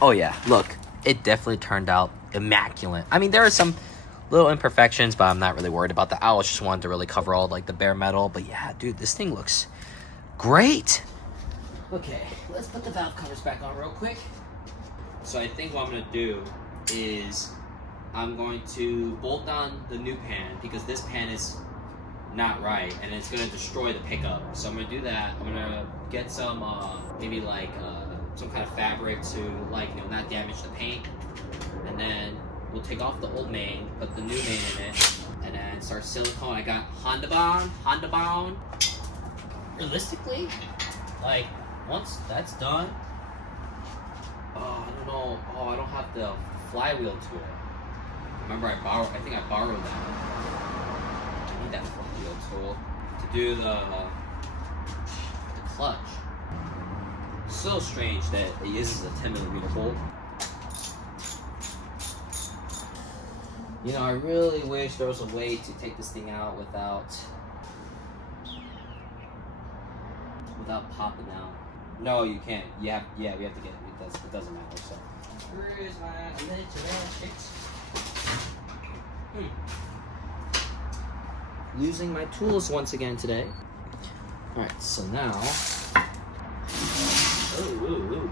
Oh yeah, look, it definitely turned out immaculate. I mean, there are some little imperfections, but I'm not really worried about the owls. Just wanted to really cover all like the bare metal. But yeah, dude, this thing looks great. Okay, let's put the valve covers back on real quick. So I think what I'm gonna do is I'm going to bolt on the new pan because this pan is not right and it's gonna destroy the pickup. So I'm gonna do that. I'm gonna get some maybe like some kind of fabric to like, you know, not damage the paint. And then we'll take off the old main, put the new main in it, and then start silicone. I got Honda Bond. Realistically, like once that's done, I don't know. Oh, I don't have the flywheel to it. Remember, I think I borrowed that. I need that flywheel tool to do the clutch. So strange that it uses a 10mm bolt. You know, I really wish there was a way to take this thing out without popping out. No, you can't. We have to get it. It doesn't matter. So, where is my losing my tools once again today. All right, so now. Ooh.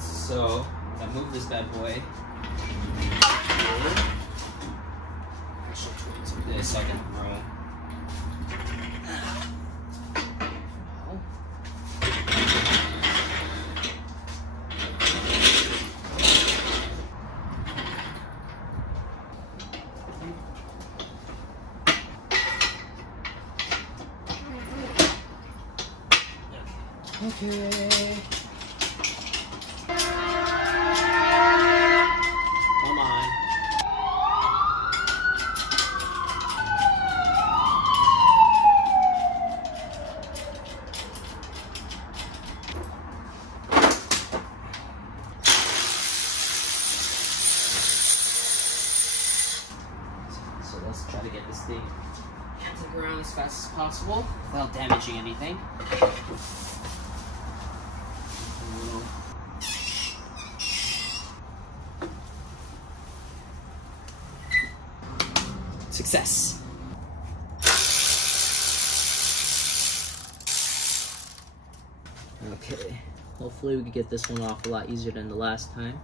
So, I move this bad boy over. Actually, do this so I can room. Okay. Come on. So let's try to get this thing to the ground as fast as possible without damaging anything. Success. Okay, hopefully we can get this one off a lot easier than the last time.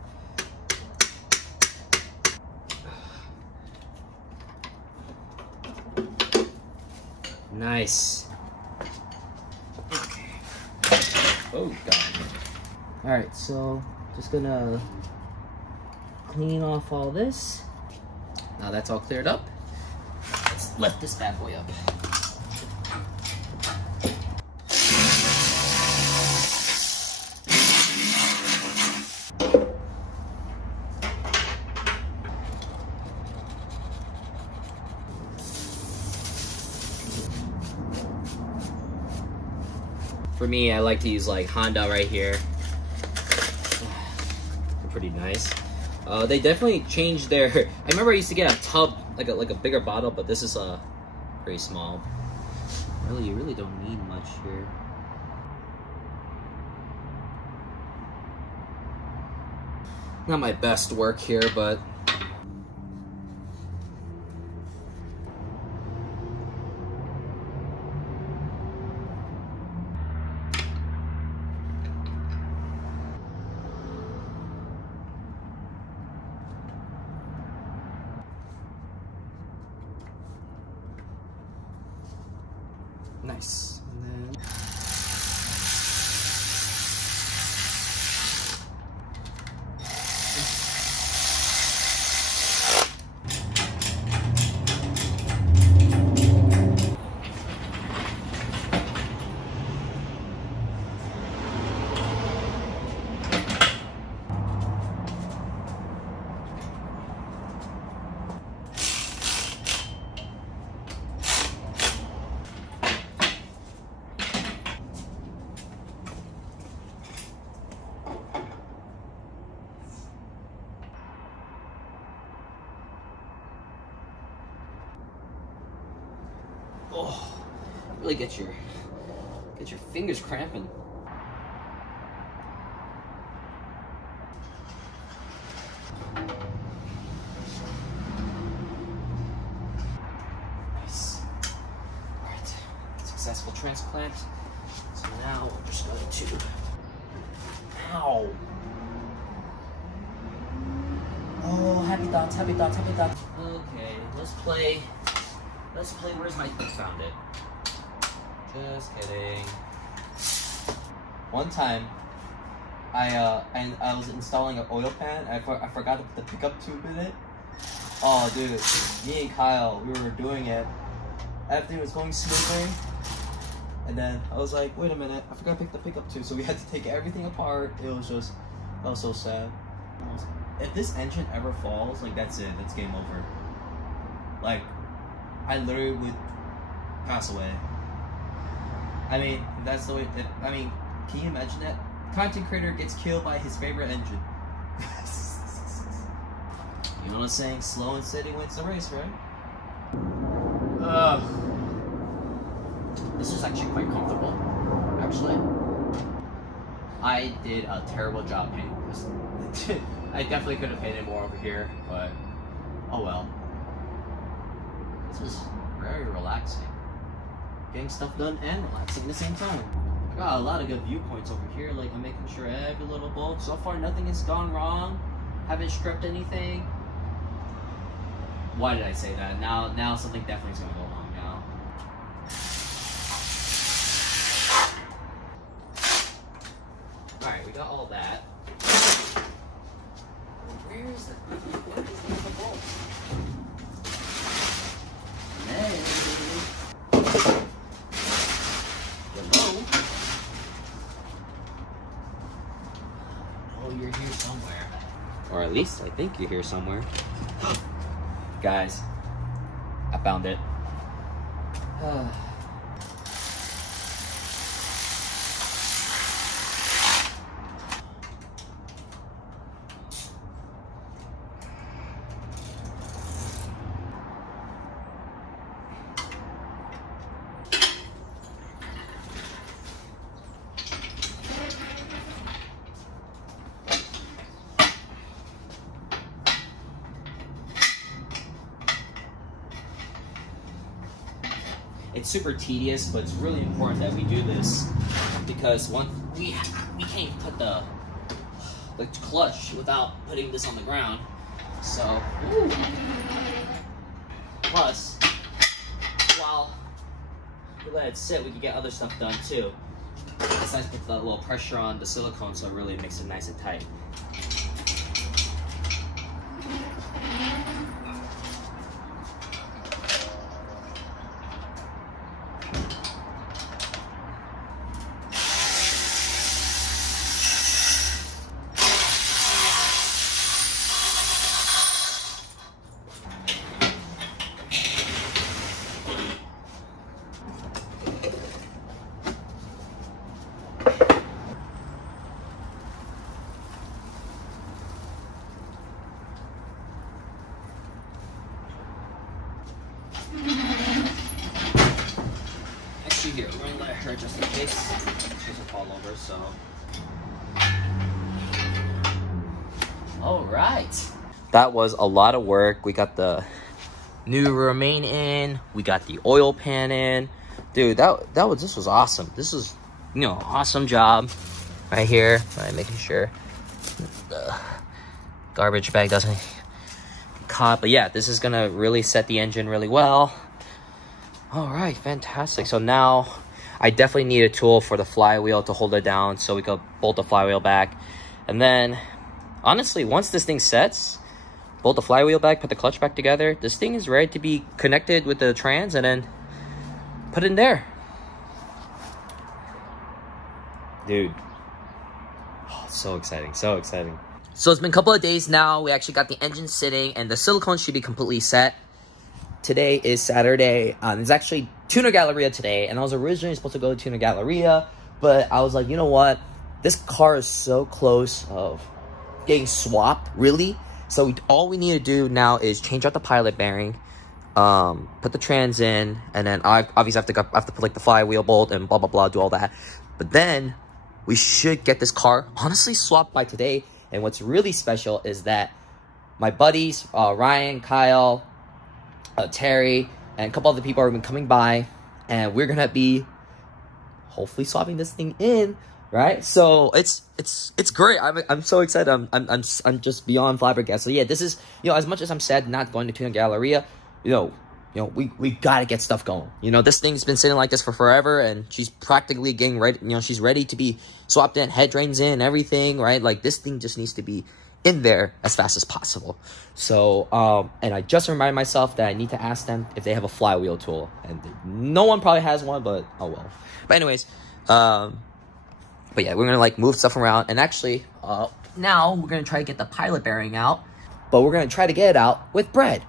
Nice. Okay. Oh god. Alright, so just gonna clean off all this. Now that's all cleared up. Let's lift this bad boy up. For me, I like to use like Honda right here. They're pretty nice. They definitely changed their. I remember I used to get a tub, like a bigger bottle, but this is pretty small. Really, you really don't need much here. Not my best work here, but. Nice. And then really get your fingers cramping. Nice. All right, successful transplant. So now we're just going to. Ow. Oh, happy thoughts, happy thoughts, happy thoughts. Okay, let's play. Where's my? Found it. Just kidding. One time, I was installing an oil pan. I forgot to put the pickup tube in it. Oh, dude, me and Kyle, we were doing it. Everything was going smoothly, and then I was like, wait a minute, I forgot to pick the pickup tube. So we had to take everything apart. That was so sad. If this engine ever falls, like that's it. That's game over. Like, I literally would pass away. I mean, that's the way. I mean, can you imagine that? Content creator gets killed by his favorite engine. You know what I'm saying? Slow and steady wins the race, right? This is actually quite comfortable. Actually, I did a terrible job painting this. I definitely could have painted more over here, but oh well. This is very relaxing. Getting stuff done and relaxing at the same time. I got a lot of good viewpoints over here. Like, I'm making sure every little bolt. So far, nothing has gone wrong. Haven't stripped anything. Why did I say that? Now something definitely is gonna go wrong now. All right, we got all that. Where is the bolt? Hello? Oh, you're here somewhere. Or at least I think you're here somewhere. Guys, I found it. It's super tedious, but it's really important that we do this because once we can't put the clutch without putting this on the ground. So, plus, while we let it sit, we can get other stuff done too. It's nice to put that little pressure on the silicone so it really makes it nice and tight. Here, we're gonna let her just in case she doesn't fall over, so. All right. That was a lot of work. We got the new remain in, we got the oil pan in. Dude, this was awesome. This was, awesome job right here. I'm making sure the garbage bag doesn't get caught. But yeah, this is gonna really set the engine really well. All right, fantastic. So now I definitely need a tool for the flywheel to hold it down so we can bolt the flywheel back. And then, honestly, once this thing sets, bolt the flywheel back, put the clutch back together, this thing is ready to be connected with the trans and then put it in there. Dude, oh, so exciting, so exciting. So it's been a couple of days now. We actually got the engine sitting and the silicone should be completely set. Today is Saturday. It's actually Tuner Galleria today, and I was originally supposed to go to Tuner Galleria, but I was like, you know what? This car is so close of getting swapped, really. So all we need to do now is change out the pilot bearing, put the trans in, and then I obviously have to put like the flywheel bolt and blah blah blah, do all that. But then we should get this car honestly swapped by today. And what's really special is that my buddies, Ryan, Kyle, Terry, and a couple other people have been coming by, and we're gonna be hopefully swapping this thing in, right? So it's great. I'm so excited. I'm just beyond flabbergasted. So yeah, this is, you know, as much as I'm sad not going to Tuna Galleria, you know, we gotta get stuff going. You know, this thing's been sitting like this for forever, and she's practically getting ready. You know, she's ready to be swapped in, head drains in, everything, right? Like, this thing just needs to be in there as fast as possible. So, and I just reminded myself that I need to ask them if they have a flywheel tool, and no one probably has one, but oh well. But anyways, but yeah, we're gonna like move stuff around, and actually, now we're gonna try to get the pilot bearing out, but we're gonna try to get it out with bread.